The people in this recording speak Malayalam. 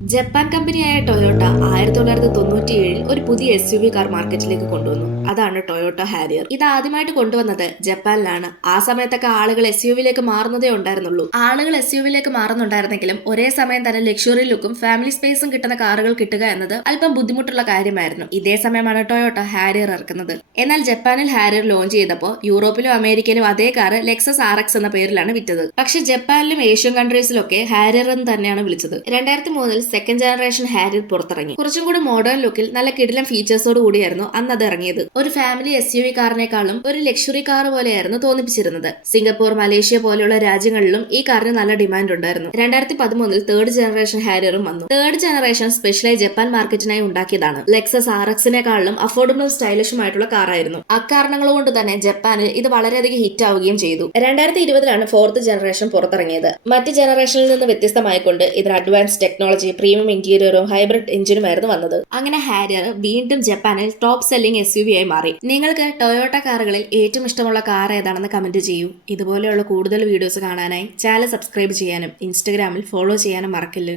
ജപ്പാൻ കമ്പനിയായ ടൊയോട്ട 1997 ഒരു പുതിയ SUV കാർ മാർക്കറ്റിലേക്ക് കൊണ്ടുവന്നു. അതാണ് ടൊയോട്ട ഹാരിയർ. ഇത് ആദ്യമായിട്ട് കൊണ്ടുവന്നത് ജപ്പാനിലാണ്. ആ സമയത്തൊക്കെ ആളുകൾ SUVയിലേക്ക് മാറുന്നതേ ഉണ്ടായിരുന്നുള്ളൂ. ആളുകൾ SUVയിലേക്ക് മാറുന്നുണ്ടായിരുന്നെങ്കിലും ഒരേ സമയം തന്നെ ലക്ഷറി ലുക്കും ഫാമിലി സ്പേസും കിട്ടുന്ന കാറുകൾ കിട്ടുക എന്നത് അല്പം ബുദ്ധിമുട്ടുള്ള കാര്യമായിരുന്നു. ഇതേ സമയമാണ് ടൊയോട്ട ഹാരിയർ ഇറക്കുന്നത്. എന്നാൽ ജപ്പാനിൽ ഹാരിയർ ലോഞ്ച് ചെയ്തപ്പോൾ യൂറോപ്പിലും അമേരിക്കയിലും അതേ കാർ ലെക്സസ് RX എന്ന പേരിലാണ് വിറ്റത്. പക്ഷെ ജപ്പാനിലും ഏഷ്യൻ കൺട്രീസിലൊക്കെ ഹാരിയർ എന്ന് തന്നെയാണ് വിളിച്ചത്. 2003 സെക്കൻഡ് ജനറേഷൻ ഹാരിയർ പുറത്തിറങ്ങി. കുറച്ചും കൂടി മോഡേൺ ലുക്കിൽ നല്ല കിടിലൻ ഫീച്ചേഴ്സോട് കൂടിയായിരുന്നു അന്ന് അത് ഇറങ്ങിയത്. ഒരു ഫാമിലി SUV കാറിനേക്കാളും ഒരു ലക്ഷറി കാർ പോലെയായിരുന്നു തോന്നിപ്പിച്ചിരുന്നത്. സിംഗപ്പൂർ, മലേഷ്യ പോലെയുള്ള രാജ്യങ്ങളിലും ഈ കാറിന് നല്ല ഡിമാൻഡ് ഉണ്ടായിരുന്നു. 2013 തേർഡ് ജനറേഷൻ ഹാരിയറും വന്നു. തേർഡ് ജനറേഷൻ സ്പെഷ്യലായി ജപ്പാൻ മാർക്കറ്റിനായി ഉണ്ടാക്കിയതാണ്. ലെക്സസ് RXനേക്കാളും അഫോർഡബിളും സ്റ്റൈലിഷുമായിട്ടുള്ള കാറായിരുന്നു. അക്കാരണങ്ങൾ കൊണ്ട് തന്നെ ജപ്പാനിൽ ഇത് വളരെയധികം ഹിറ്റ് ആവുകയും ചെയ്തു. 2020 ഫോർത്ത് ജനറേഷൻ പുറത്തിറങ്ങിയത്. മറ്റ് ജനറേഷനിൽ നിന്ന് വ്യത്യസ്തമായിക്കൊണ്ട് ഇതിൽ അഡ്വാൻസ് ടെക്നോളജി, പ്രീമിയം ഇന്റീരിയറും ഹൈബ്രിഡ് എഞ്ചിനുമായിരുന്നു വന്നത്. അങ്ങനെ ഹാരിയർ വീണ്ടും ജപ്പാനിൽ ടോപ്പ് സെല്ലിംഗ് SUV ആയി മാറി. നിങ്ങൾക്ക് ടൊയോട്ട കാറുകളിൽ ഏറ്റവും ഇഷ്ടമുള്ള കാർ ഏതാണെന്ന് കമന്റ് ചെയ്യൂ. ഇതുപോലെയുള്ള കൂടുതൽ വീഡിയോസ് കാണാനായി ചാനൽ സബ്സ്ക്രൈബ് ചെയ്യാനും ഇൻസ്റ്റഗ്രാമിൽ ഫോളോ ചെയ്യാനും മറക്കല്ല്.